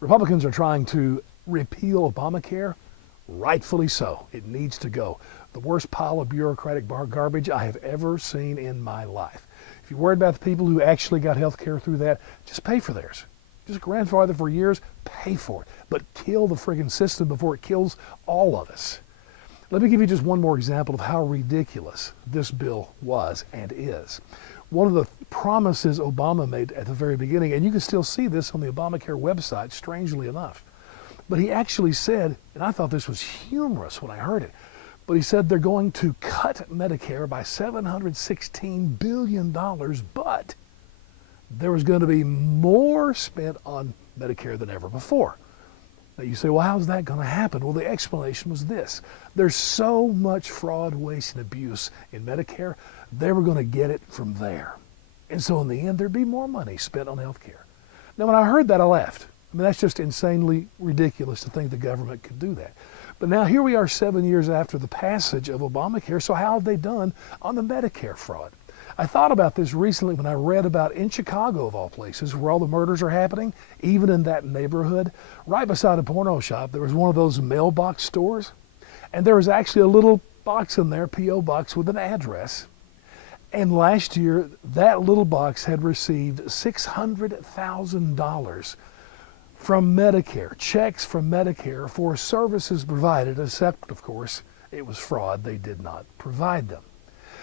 Republicans are trying to repeal Obamacare. Rightfully so. It needs to go. The worst pile of bureaucratic garbage I have ever seen in my life. If you're worried about the people who actually got health care through that, just pay for theirs. Just grandfather for years, pay for it. But kill the friggin' system before it kills all of us. Let me give you just one more example of how ridiculous this bill was and is. One of the promises Obama made at the very beginning, and you can still see this on the Obamacare website, strangely enough, but he actually said, and I thought this was humorous when I heard it, but he said they're going to cut Medicare by $716 billion, but there was going to be more spent on Medicare than ever before. Now you say, well, how's that going to happen? Well, the explanation was this. There's so much fraud, waste, and abuse in Medicare, they were going to get it from there. And so in the end, there'd be more money spent on health care. Now, when I heard that, I laughed. I mean, that's just insanely ridiculous to think the government could do that. But now here we are 7 years after the passage of Obamacare, so how have they done on the Medicare fraud? I thought about this recently when I read about in Chicago, of all places, where all the murders are happening, even in that neighborhood, right beside a porno shop, there was one of those mailbox stores, and there was actually a little box in there, P.O. box, with an address. And last year, that little box had received $600,000 from Medicare, checks from Medicare for services provided, except, of course, it was fraud. They did not provide them.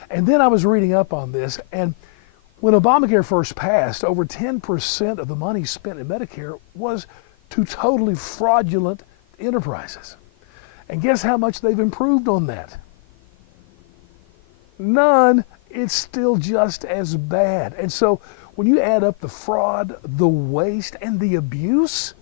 And then I was reading up on this, and when Obamacare first passed, over 10% of the money spent in Medicare was to totally fraudulent enterprises. And guess how much they've improved on that? None. It's still just as bad. And so when you add up the fraud, the waste, and the abuse,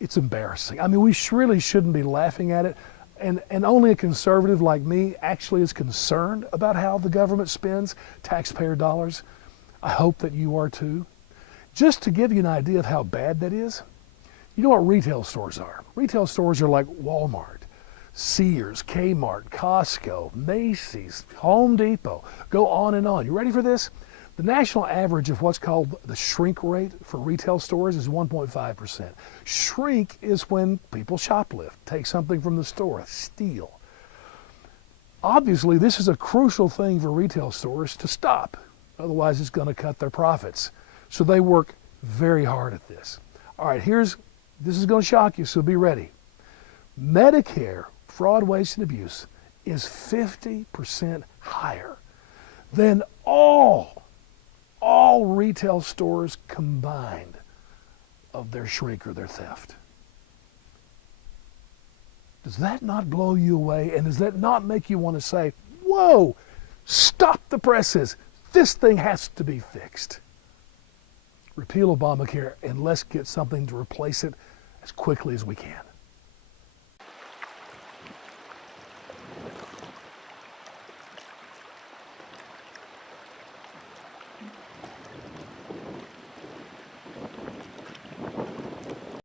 it's embarrassing. I mean, we really shouldn't be laughing at it. And only a conservative like me actually is concerned about how the government spends taxpayer dollars. I hope that you are too. Just to give you an idea of how bad that is, you know what retail stores are? Retail stores are like Walmart, Sears, Kmart, Costco, Macy's, Home Depot. Go on and on. You ready for this? The national average of what's called the shrink rate for retail stores is 1.5%. Shrink is when people shoplift, take something from the store, steal. Obviously, this is a crucial thing for retail stores to stop. Otherwise, it's going to cut their profits. So they work very hard at this. All right, this is going to shock you, so be ready. Medicare fraud, waste, and abuse is 50% higher than all retail stores combined of their shrink or their theft. Does that not blow you away? And does that not make you want to say, whoa, stop the presses. This thing has to be fixed. Repeal Obamacare and let's get something to replace it as quickly as we can.